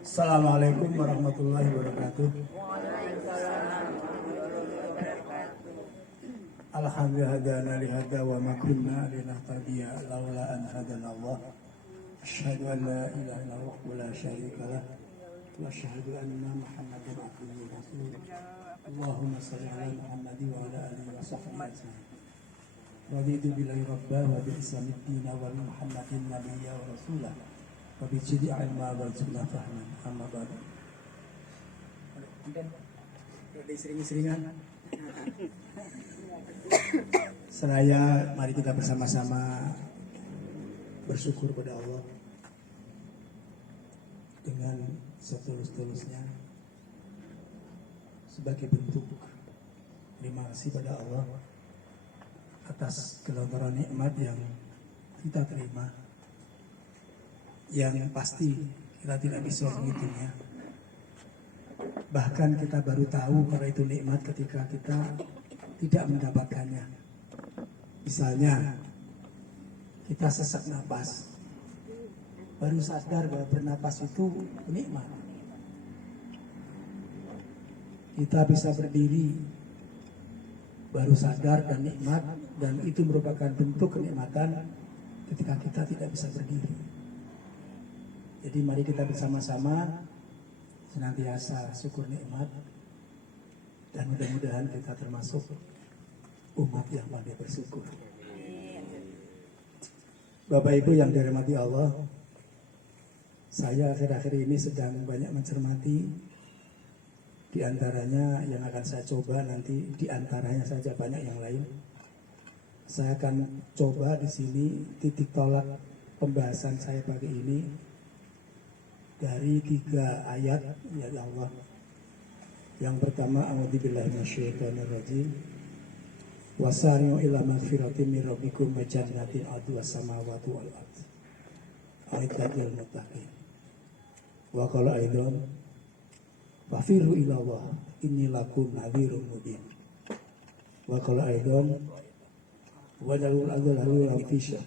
Assalamualaikum warahmatullahi wabarakatuh. Alhamdulillah hadana li hada wa ma kunna linahtadiya laula an hadana Allah. Asyhadu an la ilaha illallah wa la syarika lah wa asyhadu anna Muhammadan abduhu wa rasuluh. Allahumma shalli ala Muhammad wa ala alihi wa sahbihi ajma'in. Raditu billahi rabba wa bi islamid dina wa bi Muhammadin nabiyya wa rasulah wa bi jidi ilma wa sunnah fahman amma ba'du. Sering-seringan. Seraya mari kita bersama-sama bersyukur pada Allah dengan setulus-tulusnya sebagai bentuk terima kasih pada Allah atas gelontoran nikmat yang kita terima, yang pasti kita tidak bisa menghitungnya. Bahkan kita baru tahu kalau itu nikmat ketika kita tidak mendapatkannya. Misalnya kita sesak napas, baru sadar bahwa bernapas itu nikmat. Kita bisa berdiri, baru sadar dan nikmat, dan itu merupakan bentuk kenikmatan ketika kita tidak bisa berdiri. Jadi mari kita bersama-sama senantiasa syukur nikmat, dan mudah-mudahan kita termasuk umat yang pandai bersyukur. Bapak Ibu yang dirahmati Allah, saya akhir-akhir ini sedang banyak mencermati, di antaranya yang akan saya coba nanti, di antaranya saja banyak yang lain. Saya akan coba di sini titik tolak pembahasan saya pagi ini dari 3 ayat ya Allah. Yang pertama, a'udzubillahi minasyaitonirrajim. Wasari'u ila magfiratin min rabbikum wa jannatin 'arduha samawati wal ardh. Uiddat lil muttaqin. Wa qala aidan fafiru ila Allah inni lakum nadhirun mubin. Wa qala aidan wadalul adlalulan fisha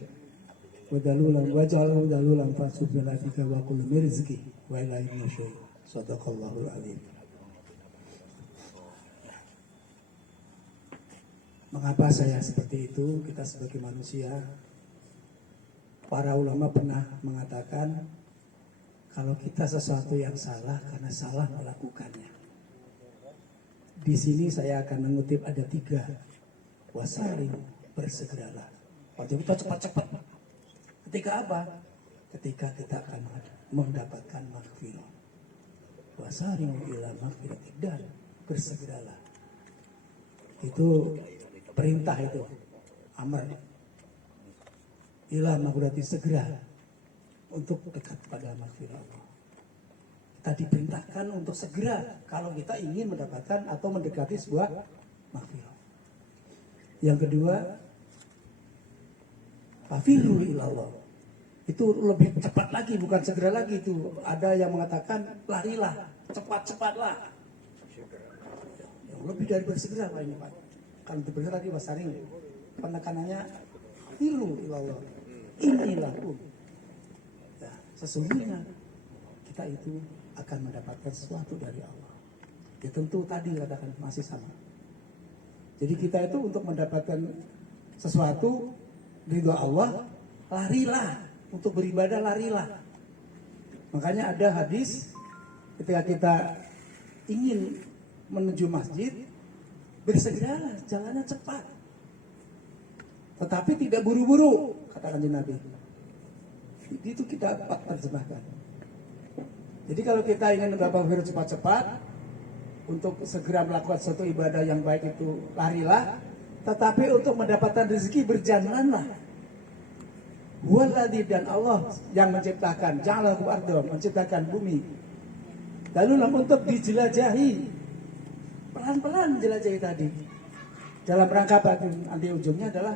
wadalulan waj'alhu dalulan fasubhanatika wa qul mirzqi wa ilaihi nusyur. Shadaqallahul azim. Mengapa saya seperti itu? Kita sebagai manusia, para ulama pernah mengatakan kalau kita sesuatu yang salah karena salah melakukannya. Di sini saya akan mengutip ada 3. Wasari, bersegeralah. Waktu kita cepat-cepat. Ketika apa? Ketika kita akan mendapatkan maghfirah. Wasari ila maghfirah, dan bersegeralah. Itu perintah, itu amar. Ila maghfirati, segera untuk dekat pada maghfirah Allah. Kita diperintahkan untuk segera kalau kita ingin mendapatkan atau mendekati sebuah maghfirah. Yang kedua, fafiru ilallah. Itu lebih cepat lagi, bukan segera lagi. Itu ada yang mengatakan larilah, cepat-cepatlah. Yang lebih dari bersegera Pak ini Pak. Kan bersegera tadi wasaring. Penekanannya fafiru ilallah. Inilah ya, sesungguhnya kita itu akan mendapatkan sesuatu dari Allah. Ya tentu tadi katakan masih sama. Jadi kita itu untuk mendapatkan sesuatu ridho Allah, larilah. Untuk beribadah larilah. Makanya ada hadis ketika kita ingin menuju masjid, bersegeralah, jalannya cepat. Tetapi tidak buru-buru, kata Kanjeng Nabi. Itu kita terjemahkan. Jadi kalau kita ingin mendapatkan cepat-cepat, untuk segera melakukan suatu ibadah yang baik itu larilah. Tetapi untuk mendapatkan rezeki berjalanlah. Huwaladzi, dan Allah yang menciptakan, ja'alahu ardha, menciptakan bumi. Lalu untuk dijelajahi, pelan-pelan menjelajahi tadi. Dalam rangka apa? Nanti ujungnya adalah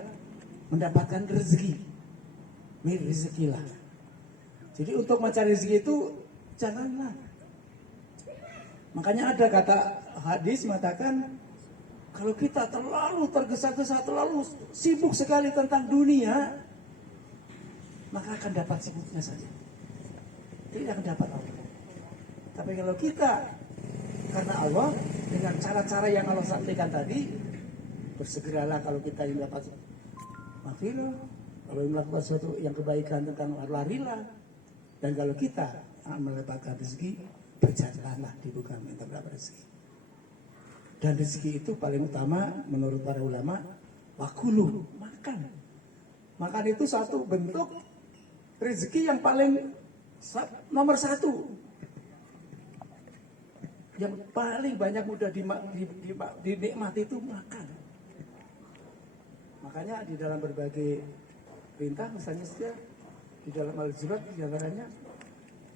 mendapatkan rezeki. Rezekilah. Jadi untuk mencari rezeki itu janganlah. Makanya ada kata hadis mengatakan kalau kita terlalu tergesa-gesa, terlalu sibuk sekali tentang dunia, maka akan dapat sibuknya saja. Tidak akan dapat Allah. Tapi kalau kita karena Allah, dengan cara-cara yang Allah sampaikan tadi, bersegeralah kalau kita ingin dapat maghfirah, kalau ingin melakukan sesuatu yang kebaikan tentang larilah. Dan kalau kita mendapatkan rezeki, berjalanlah dibuka minta berapa rezeki. Dan rezeki itu paling utama menurut para ulama, wakulu, makan. Makan itu satu bentuk rezeki yang paling nomor satu. Yang paling banyak mudah dinikmati itu makan. Makanya di dalam berbagai perintah, misalnya saja di dalam Al-Zurat diantaranya,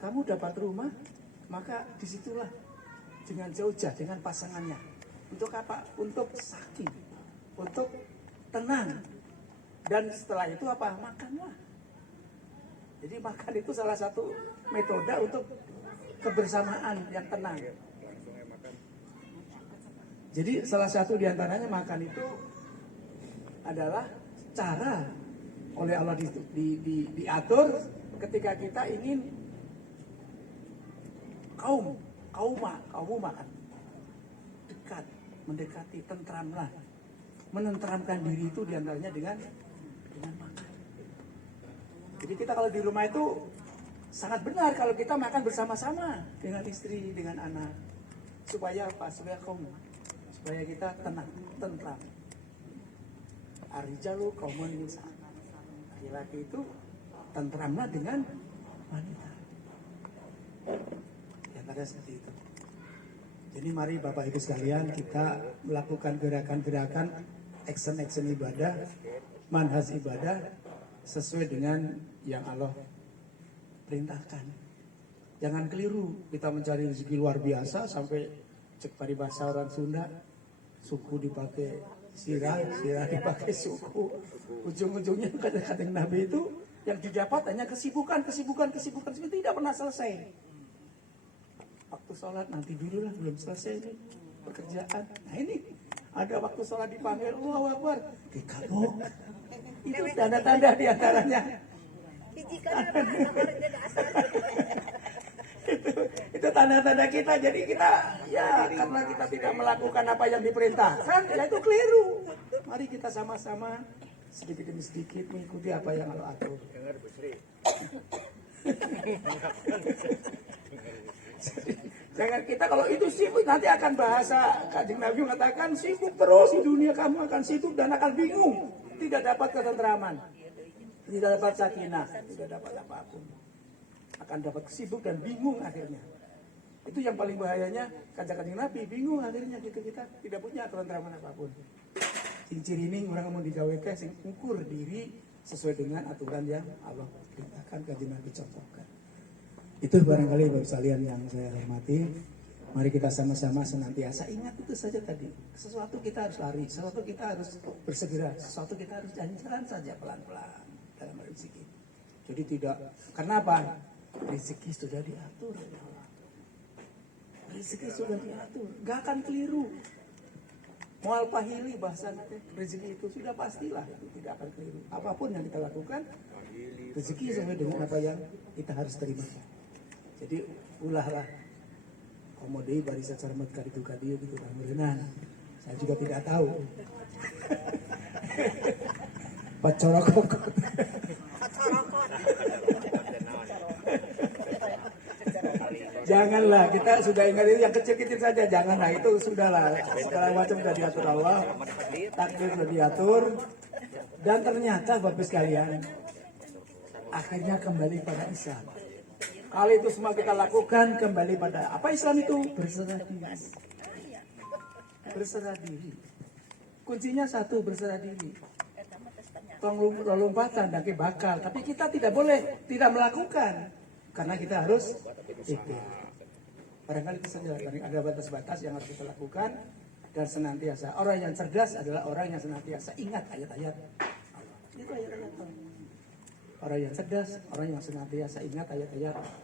kamu dapat rumah, maka disitulah dengan zaujah, dengan pasangannya. Untuk apa? Untuk sakin, untuk tenang. Dan setelah itu apa? Makanlah. Jadi makan itu salah satu metode untuk kebersamaan yang tenang. Jadi salah satu diantaranya makan itu adalah cara oleh Allah diatur ketika kita ingin kaum makan dekat, mendekati, tentramlah, menentramkan diri itu diantaranya dengan makan. Jadi kita kalau di rumah itu sangat benar kalau kita makan bersama-sama dengan istri, dengan anak, supaya apa? Supaya kita tenang, tentram. Arijalu kaumun nisa. Laki-laki itu tentramlah dengan wanita. Ya, pada seperti itu. Jadi mari Bapak Ibu sekalian kita melakukan gerakan-gerakan action ibadah, manhaj ibadah sesuai dengan yang Allah perintahkan. Jangan keliru kita mencari rezeki luar biasa sampai cek paribasa orang Sunda, suku dipakai sirah dipakai suku. Ujung-ujungnya kata-kata Nabi itu yang didapat hanya kesibukan tidak pernah selesai. Waktu sholat nanti dulu lah, belum selesai ini pekerjaan. Nah ini ada waktu sholat dipanggil, Allahu Akbar, dikabuk. Itu tanda-tanda diantaranya. Itu tanda-tanda kita. Jadi kita ya karena kita tidak melakukan apa yang diperintahkan, ya itu keliru. Mari kita sama-sama sedikit demi sedikit mengikuti apa yang Allah atur. Jangan kita kalau itu sibuk nanti akan bahasa Kanjeng Nabi mengatakan sibuk terus di dunia kamu akan sibuk dan akan bingung, tidak dapat ketentraman, tidak dapat sakinah, tidak dapat apapun, akan dapat sibuk dan bingung akhirnya. Itu yang paling bahayanya Kanjeng Nabi, bingung akhirnya kita tidak punya ketentraman apapun. Cincin ini orang mau digawekan sing ukur diri sesuai dengan aturan yang Allah perintahkan, Kanjeng Nabi contohkan. Itu barangkali Bapak sekalian yang saya hormati. Mari kita sama-sama senantiasa ingat itu saja tadi. Sesuatu kita harus lari, sesuatu kita harus bersegera, sesuatu kita harus jalan saja pelan-pelan dalam rezeki. Jadi tidak, karena apa? Rezeki sudah diatur. Rezeki sudah diatur, gak akan keliru. Mual pahili bahasa rezeki itu sudah pastilah itu tidak akan keliru. Apapun yang kita lakukan, rezeki sesuai dengan apa yang kita harus terima. Jadi ulahlah komodei barisan cermat kaditu kadiu gitu kan merenang. Saya juga tidak tahu. Pacorokok. Janganlah, kita sudah ingat itu yang kecil-kecil saja, janganlah, itu sudahlah, segala macam sudah diatur Allah, takdir sudah diatur, dan ternyata Bapak sekalian, akhirnya kembali pada Islam. Kalau itu semua kita lakukan kembali pada apa Islam itu? Berserah diri. Berserah diri. Kuncinya satu, berserah diri. Lompatan dan bakal, tapi kita tidak boleh tidak melakukan karena kita harus ikhtiar. Barangkali itu saja, ada batas-batas yang harus kita lakukan dan senantiasa. Orang yang cerdas adalah orang yang senantiasa ingat ayat-ayat Allah. Itu ayat-ayat Allah. Orang yang cerdas, orang yang senantiasa ingat ayat-ayat Allah.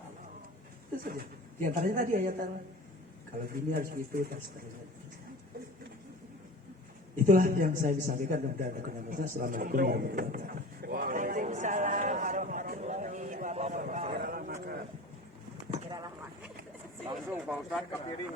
Itu saja. Di antaranya tadi ayat Allah. Kalau gini harus begitu dan seterusnya. Itulah yang saya bisa sampaikan dan Assalamualaikum warahmatullahi wabarakatuh. Waalaikumsalam warahmatullahi wabarakatuh. Langsung Pak Ustadz ke piring.